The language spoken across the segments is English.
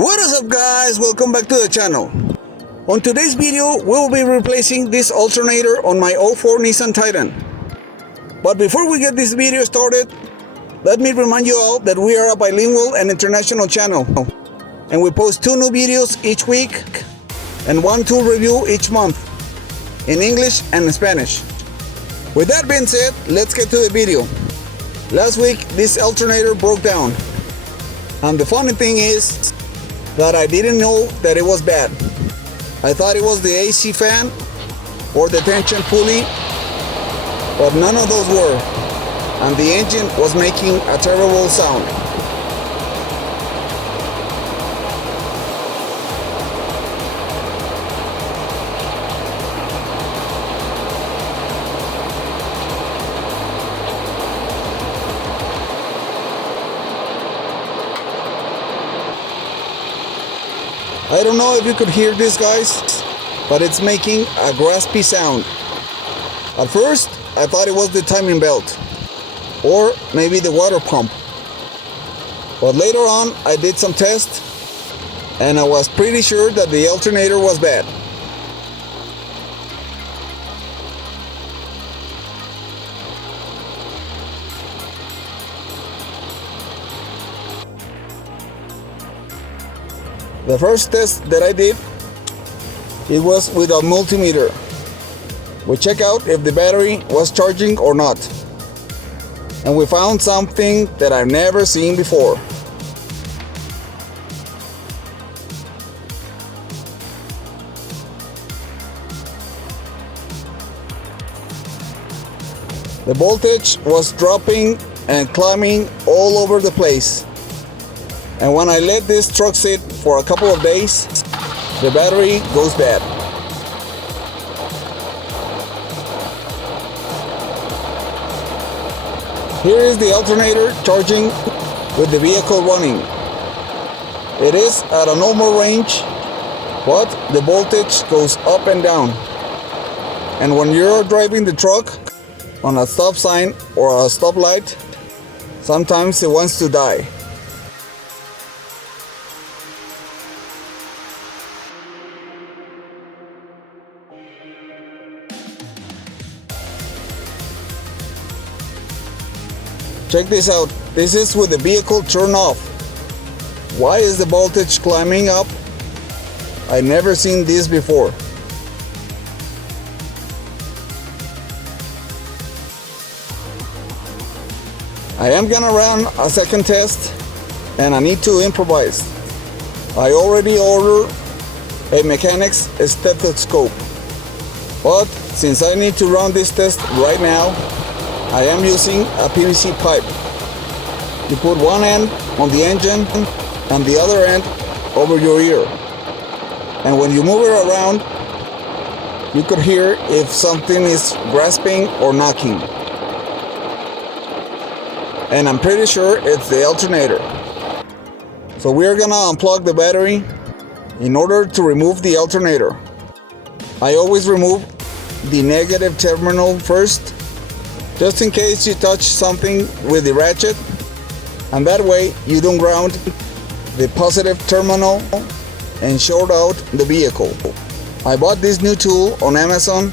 What is up, guys? Welcome back to the channel. On today's video, we will be replacing this alternator on my 04 Nissan Titan. But before we get this video started, let me remind you all that we are a bilingual and international channel, and we post 2 new videos each week and 1 tool review each month in English and Spanish. With that being said, let's get to the video. Last week, this alternator broke down, and the funny thing is that I didn't know that it was bad. I thought it was the AC fan or the tension pulley, but none of those were, and the engine was making a terrible sound. I don't know if you could hear this, guys, but it's making a raspy sound. At first, I thought it was the timing belt, or maybe the water pump. But later on, I did some tests, and I was pretty sure that the alternator was bad. The first test that I did, it was with a multimeter. We check out if the battery was charging or not. And we found something that I've never seen before. The voltage was dropping and climbing all over the place. And when I let this truck sit for a couple of days, the battery goes bad. Here is the alternator charging with the vehicle running. It is at a normal range, but the voltage goes up and down. And when you're driving the truck on a stop sign or a stoplight, sometimes it wants to die. Check this out. This is with the vehicle turned off. Why is the voltage climbing up? I never seen this before. I am gonna run a second test, and I need to improvise. I already ordered a mechanic's stethoscope, but since I need to run this test right now, I am using a PVC pipe. You put one end on the engine and the other end over your ear. And when you move it around, you could hear if something is grasping or knocking. And I'm pretty sure it's the alternator. So we're gonna unplug the battery in order to remove the alternator. I always remove the negative terminal first, just in case you touch something with the ratchet, and that way you don't ground the positive terminal and short out the vehicle. I bought this new tool on Amazon,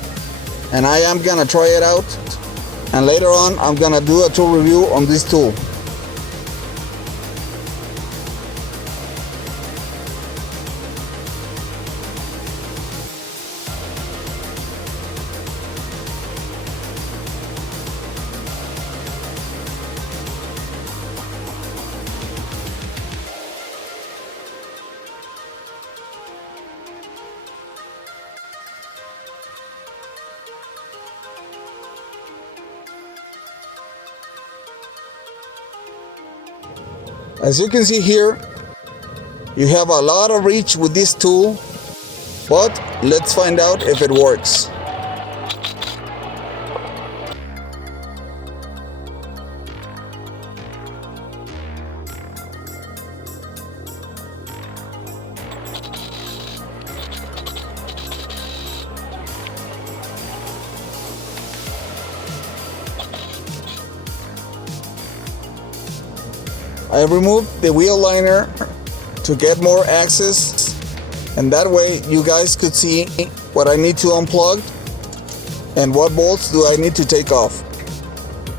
and I am gonna try it out, and later on I'm gonna do a tool review on this tool. As you can see here, you have a lot of reach with this tool, but let's find out if it works. I removed the wheel liner to get more access, and that way you guys could see what I need to unplug and what bolts do I need to take off.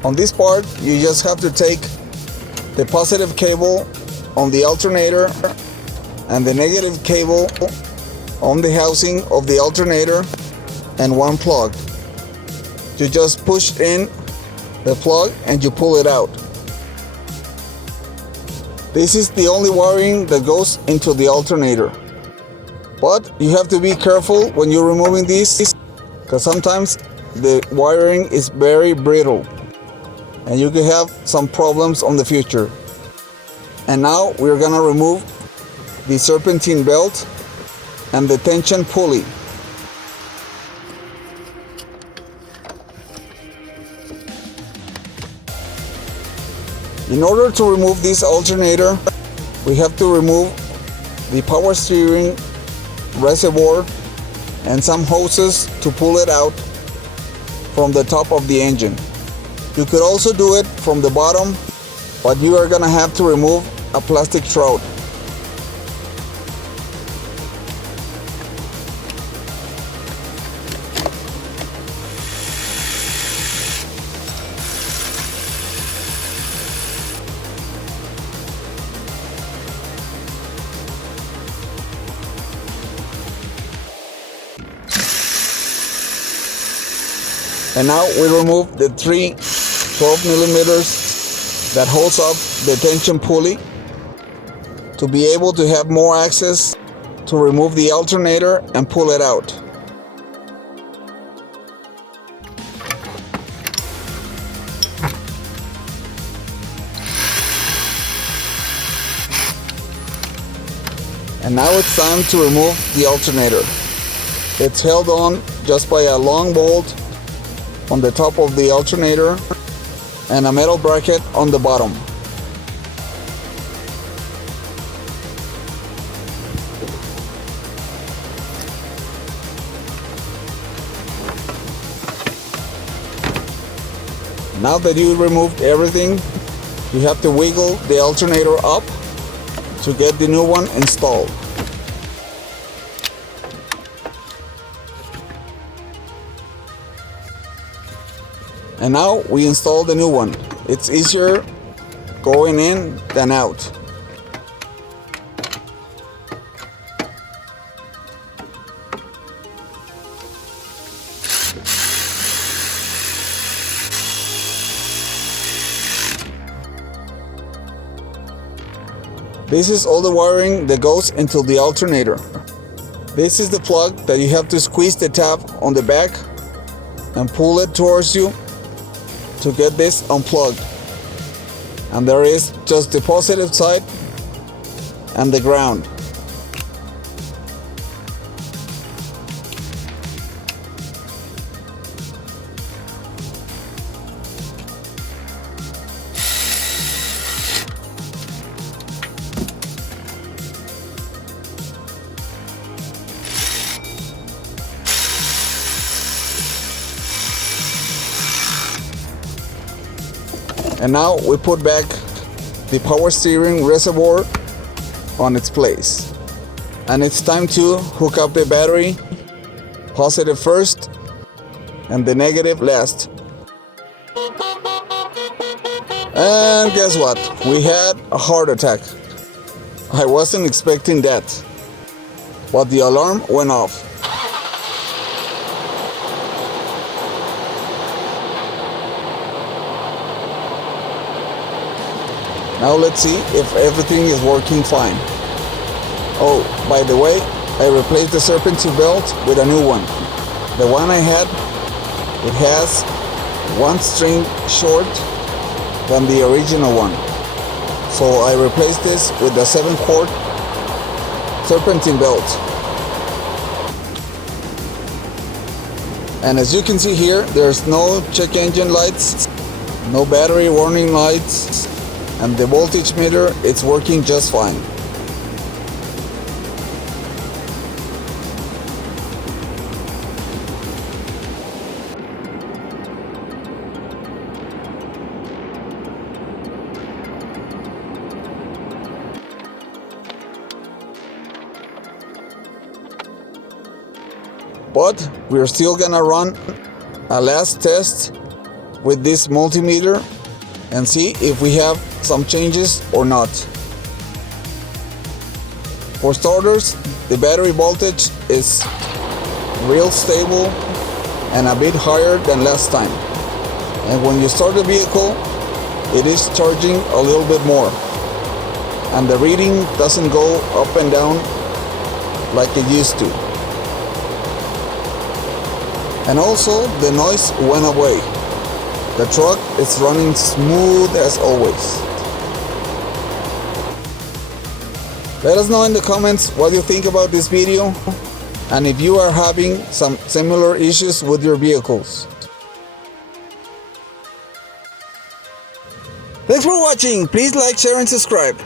On this part, you just have to take the positive cable on the alternator and the negative cable on the housing of the alternator and one plug. You just push in the plug and you pull it out. This is the only wiring that goes into the alternator. But you have to be careful when you're removing these, because sometimes the wiring is very brittle and you can have some problems on the future. And now we're gonna remove the serpentine belt and the tension pulley. In order to remove this alternator, we have to remove the power steering reservoir and some hoses to pull it out from the top of the engine. You could also do it from the bottom, but you are gonna have to remove a plastic shroud. And now we remove the three 12 millimeters that holds up the tension pulley to be able to have more access to remove the alternator and pull it out. And now it's time to remove the alternator. It's held on just by a long bolt on the top of the alternator and a metal bracket on the bottom. Now that you removed everything, you have to wiggle the alternator up to get the new one installed. And now we install the new one. It's easier going in than out. This is all the wiring that goes into the alternator. This is the plug that you have to squeeze the tab on the back and pull it towards you to get this unplugged. And there is just the positive side and the ground. And now we put back the power steering reservoir on its place. And it's time to hook up the battery, positive first and the negative last. And guess what? We had a heart attack. I wasn't expecting that, but the alarm went off. Now let's see if everything is working fine. Oh, by the way, I replaced the serpentine belt with a new one. The one I had, it has one string short than the original one. So I replaced this with the 7-quart serpentine belt. And as you can see here, there's no check engine lights, no battery warning lights, and the voltage meter, it's working just fine. But we're still gonna run a last test with this multimeter and see if we have some changes or not. For starters, the battery voltage is real stable and a bit higher than last time. And when you start the vehicle, it is charging a little bit more. And the reading doesn't go up and down like it used to. And also, the noise went away. The truck is running smooth as always. Let us know in the comments what you think about this video and if you are having some similar issues with your vehicles. Thanks for watching. Please like, share and subscribe.